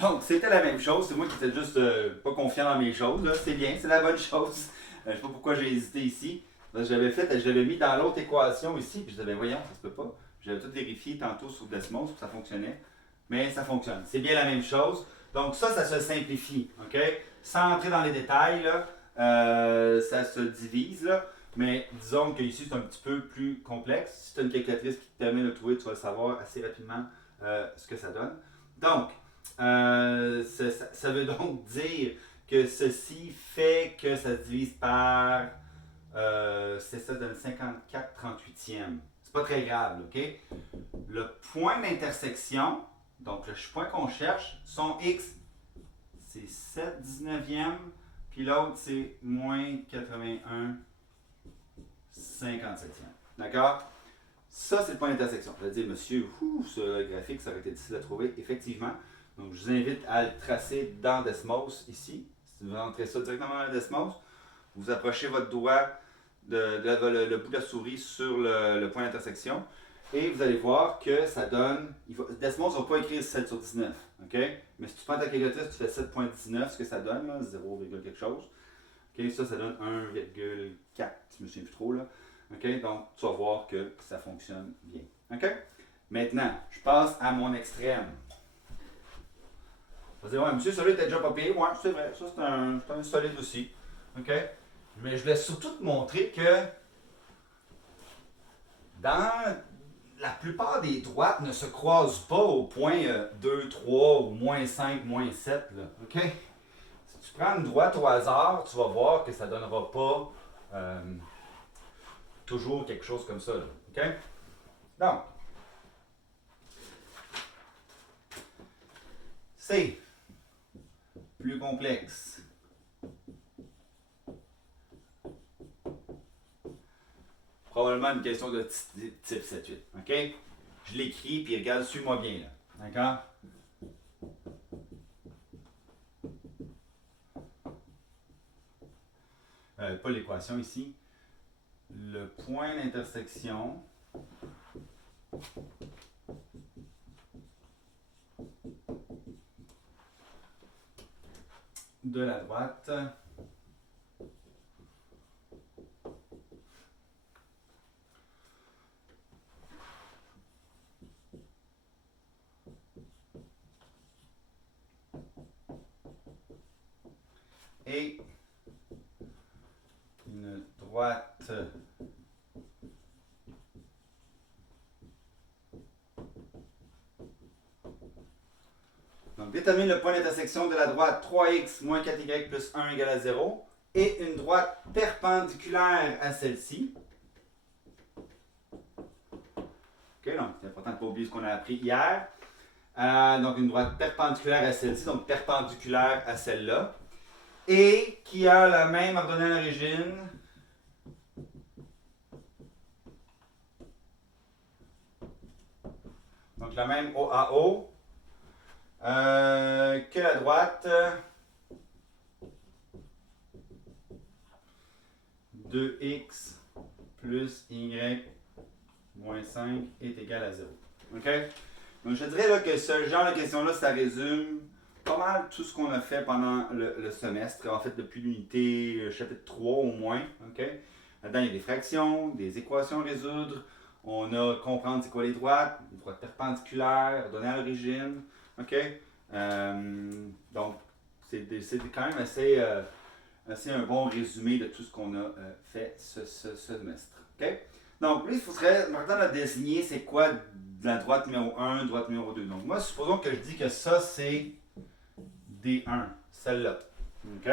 Donc, c'était la même chose. C'est moi qui étais juste pas confiant dans mes choses. Là. C'est bien, c'est la bonne chose. Je sais pas pourquoi j'ai hésité ici. Parce que je l'avais mis dans l'autre équation ici. Puis je disais, ben voyons, ça se peut pas. J'avais tout vérifié tantôt sur Desmos pour que ça fonctionnait. Mais ça fonctionne. C'est bien la même chose. Donc, ça se simplifie. OK? Sans entrer dans les détails, là, ça se divise. Là. Mais disons qu'ici, c'est un petit peu plus complexe. Si tu as une calculatrice qui te permet de le trouver, tu vas le savoir assez rapidement ce que ça donne. Donc, ça veut donc dire que ceci fait que ça se divise par. C'est ça, donne 54 38e. C'est pas très grave, ok? Le point d'intersection, donc le point qu'on cherche, son x, c'est 7 19e, puis l'autre, c'est moins 81 57e. D'accord? Ça, c'est le point d'intersection. Je vais dire, monsieur, sur le graphique, ça aurait été difficile à trouver, effectivement. Donc, je vous invite à le tracer dans Desmos, ici. Si vous entrez ça directement dans Desmos, vous approchez votre doigt, le bout de la souris sur le point d'intersection, et vous allez voir que ça donne. Desmos ne va pas écrire 7 sur 19. OK? Mais si tu prends ta calculatrice, tu fais 7,19, ce que ça donne, là, 0, quelque chose. OK? Ça donne 1,4, je me souviens plus trop. Là. OK? Donc, tu vas voir que ça fonctionne bien. OK? Maintenant, je passe à mon extrême. Vous allez dire, ouais, monsieur, celui-là était déjà pas payé. Ouais, c'est vrai, ça c'est un solide aussi. OK? Mais je voulais surtout te montrer que dans la plupart des droites ne se croisent pas au point 2, 3 ou moins 5, moins 7. Là. OK? Si tu prends une droite au hasard, tu vas voir que ça ne donnera pas toujours quelque chose comme ça. Là. OK? Donc, c'est plus complexe. Probablement une question de type 7-8. OK? Je l'écris, puis regarde, suis-moi bien. Là. D'accord? Pas l'équation ici. Le point d'intersection de la droite et une droite donc détermine le point d'intersection de la droite 3x moins 4y plus 1 égale à 0 et une droite perpendiculaire à celle-ci. OK, donc c'est important de ne pas oublier ce qu'on a appris hier. Donc une droite perpendiculaire à celle-ci, donc perpendiculaire à celle-là, et qui a la même ordonnée à l'origine donc la même OAO que la droite 2x plus y moins 5 est égal à 0. OK? Donc je dirais là, que ce genre de questions-là, ça résume pas mal tout ce qu'on a fait pendant le semestre, en fait depuis l'unité chapitre 3 au moins. OK? Là-dedans, il y a des fractions, des équations à résoudre, on a comprendre c'est quoi les droites, une droite perpendiculaire, données à l'origine. OK? Donc, c'est quand même assez un bon résumé de tout ce qu'on a fait ce semestre. OK? Donc, lui, il faudrait maintenant désigner c'est quoi la droite numéro 1, droite numéro 2. Donc, moi, supposons que je dis que ça, c'est D1, celle-là. OK?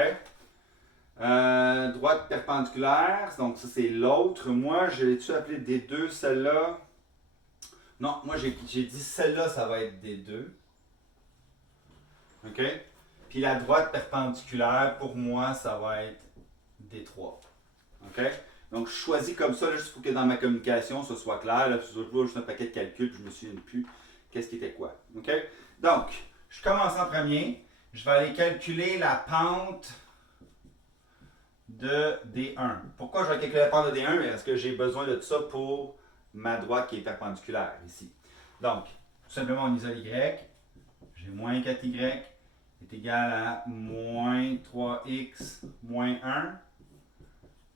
Droite perpendiculaire, donc ça, c'est l'autre. Moi, je l'ai-tu appelé D2, celle-là? Non, moi, j'ai dit celle-là, ça va être D2. OK? Puis la droite perpendiculaire, pour moi, ça va être D3. OK? Donc, je choisis comme ça, là, juste pour que dans ma communication, ce soit clair. Là, je vois juste un paquet de calculs, puis je me souviens plus qu'est-ce qui était quoi. OK? Donc, je commence en premier. Je vais aller calculer la pente de D1. Pourquoi je vais calculer la pente de D1? Parce que j'ai besoin de ça pour ma droite qui est perpendiculaire ici. Donc, tout simplement, on isole Y. J'ai moins 4Y est égal à moins 3x moins 1.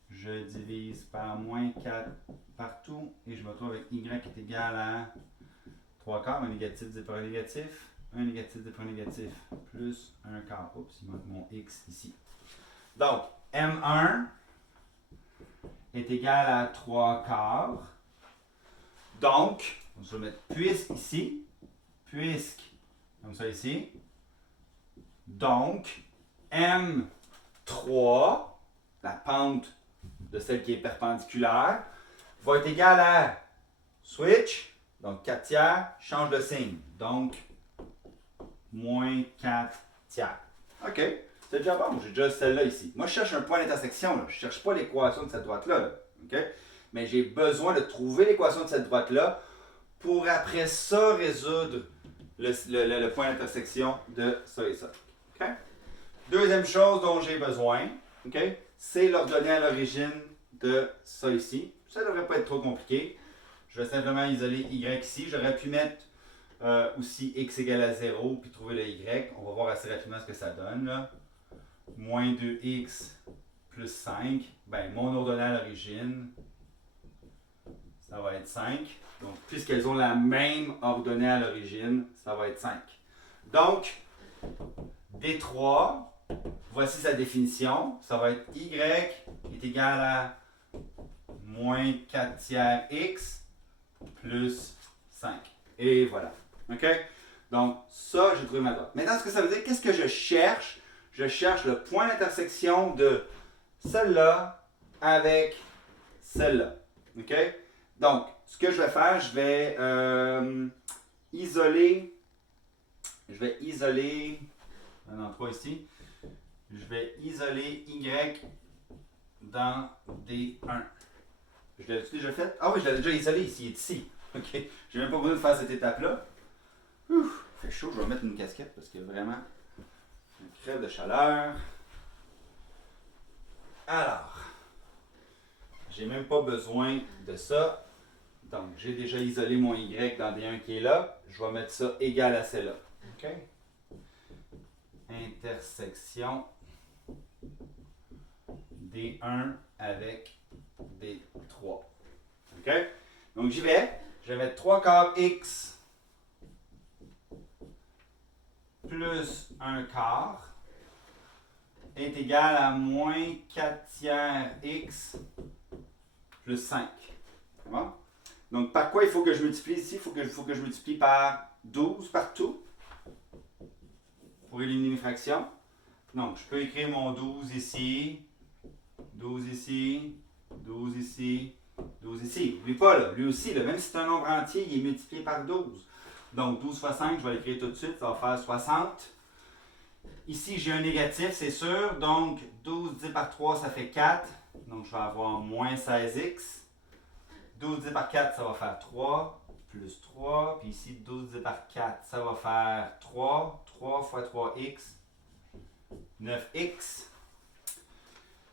Je divise par moins 4 partout et je me retrouve avec y est égal à 3 quarts, un négatif divisé par un négatif, un négatif divisé par un négatif, plus un quart. Oups, il manque mon x ici. Donc, M1 est égal à 3 quarts. Donc, je vais mettre puisque ici, puisque, comme ça ici. Donc, M3, la pente de celle qui est perpendiculaire, va être égale à switch, donc 4 tiers, change de signe. Donc, moins 4 tiers. OK, c'est déjà bon. J'ai déjà celle-là ici. Moi, je cherche un point d'intersection. Je ne cherche pas l'équation de cette droite-là. Là. OK? Mais j'ai besoin de trouver l'équation de cette droite-là pour après ça résoudre le point d'intersection de ça et ça. OK? Deuxième chose dont j'ai besoin, OK, c'est l'ordonnée à l'origine de ça ici. Ça ne devrait pas être trop compliqué. Je vais simplement isoler y ici. J'aurais pu mettre aussi x égale à 0 puis trouver le y. On va voir assez rapidement ce que ça donne. Là. Moins 2x plus 5. Ben, mon ordonnée à l'origine, ça va être 5. Donc, puisqu'elles ont la même ordonnée à l'origine, ça va être 5. Donc, D3, voici sa définition. Ça va être y est égal à moins 4 tiers x plus 5. Et voilà. OK? Donc, ça, j'ai trouvé ma droite. Maintenant, ce que ça veut dire, qu'est-ce que je cherche? Je cherche le point d'intersection de celle-là avec celle-là. OK? Donc, ce que je vais faire, je vais isoler un endroit ici. Je vais isoler y dans D1. Je l'avais déjà fait? Ah oui, je l'avais déjà isolé ici. Il est ici. OK. J'ai même pas besoin de faire cette étape-là. Ouf, il fait chaud, je vais mettre une casquette parce que vraiment, une crève de chaleur. Alors, j'ai même pas besoin de ça. Donc, j'ai déjà isolé mon y dans D1 qui est là. Je vais mettre ça égal à celle-là. OK? Intersection D1 avec D3. OK? Donc, j'y vais. Je vais mettre 3 quarts x plus 1 quart est égal à moins 4 tiers x plus 5. C'est bon? Donc, par quoi il faut que je multiplie ici? Il faut que je multiplie par 12 partout pour éliminer une fraction. Donc, je peux écrire mon 12 ici, 12 ici, 12 ici, 12 ici. N'oublie pas, là, lui aussi, là, même si c'est un nombre entier, il est multiplié par 12. Donc, 12 fois 5, je vais l'écrire tout de suite, ça va faire 60. Ici, j'ai un négatif, c'est sûr. Donc, 12 divisé par 3, ça fait 4. Donc, je vais avoir moins 16x. 12 divisé par 4, ça va faire 3, plus 3. Puis ici, 12 divisé par 4, ça va faire 3. 3 fois 3x, 9x.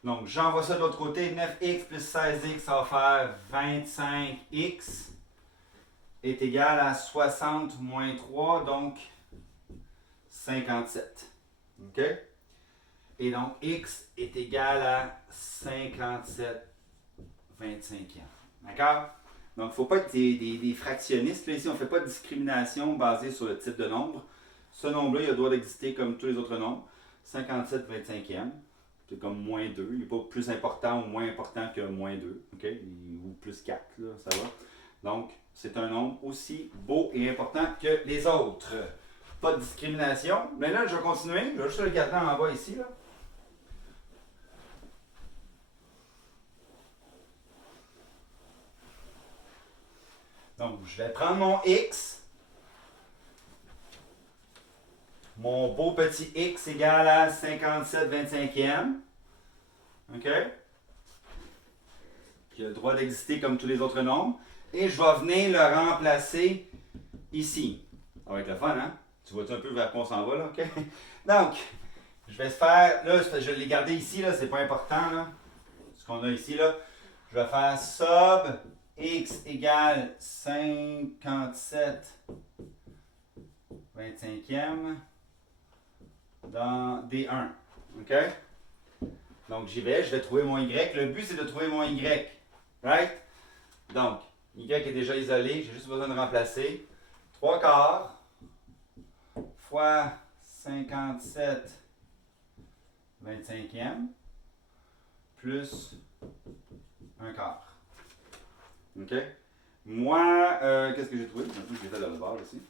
Donc, j'envoie ça de l'autre côté. 9x plus 16x, ça va faire 25x. Est égal à 60 moins 3, donc 57. OK? Et donc, x est égal à 57 25e. D'accord? Donc, il ne faut pas être des fractionnistes. Là, ici, on ne fait pas de discrimination basée sur le type de nombre. Ce nombre-là, il a le droit d'exister comme tous les autres nombres. 57 25e. C'est comme moins 2. Il n'est pas plus important ou moins important que moins 2. OK? Ou plus 4, là, ça va. Donc, c'est un nombre aussi beau et important que les autres. Pas de discrimination. Mais là, je vais continuer. Je vais juste le garder en bas ici. Là. Donc, je vais prendre mon x. Mon beau petit x égale à 57 25e. OK? Qui a le droit d'exister comme tous les autres nombres. Et je vais venir le remplacer ici. Ça va être le fun, hein? Tu vois un peu vers quoi on s'en va, là? OK? Donc, je vais faire, là, je l'ai gardé ici, là, c'est pas important, là. Ce qu'on a ici, là. Je vais faire sub x égale 57 25e dans D1. OK? Donc, je vais trouver mon Y. Le but, c'est de trouver mon Y. Right? Donc, Y est déjà isolé, j'ai juste besoin de remplacer. 3 quarts fois 57 25e plus 1 quart. OK? Moi, qu'est-ce que j'ai trouvé? J'ai fait le rebord aussi.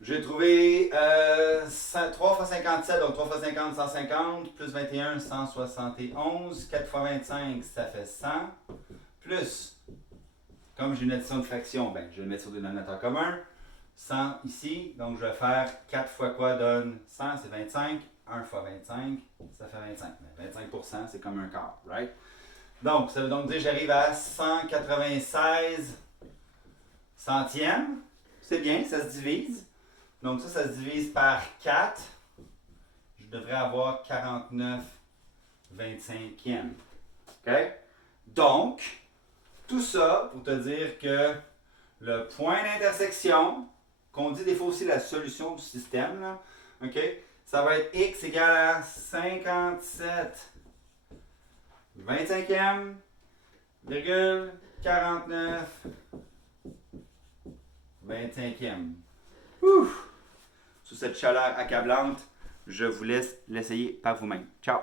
J'ai trouvé 3 fois 57, donc 3 fois 50, 150, plus 21, 171. 4 fois 25, ça fait 100. Plus, comme j'ai une addition de fractions, ben, je vais le mettre sur des dénominateurs communs. 100 ici, donc je vais faire 4 fois quoi donne 100, c'est 25. 1 fois 25, ça fait 25. 25%, c'est comme un quart, right? Donc, ça veut donc dire que j'arrive à 196 centièmes. C'est bien, ça se divise. Donc ça se divise par 4. Je devrais avoir 49 25e. OK? Donc, tout ça pour te dire que le point d'intersection, qu'on dit des fois aussi la solution du système, là, OK? Ça va être x égale à 57 25e, virgule 49 25e. Ouf! Sous cette chaleur accablante, je vous laisse l'essayer par vous-même. Ciao!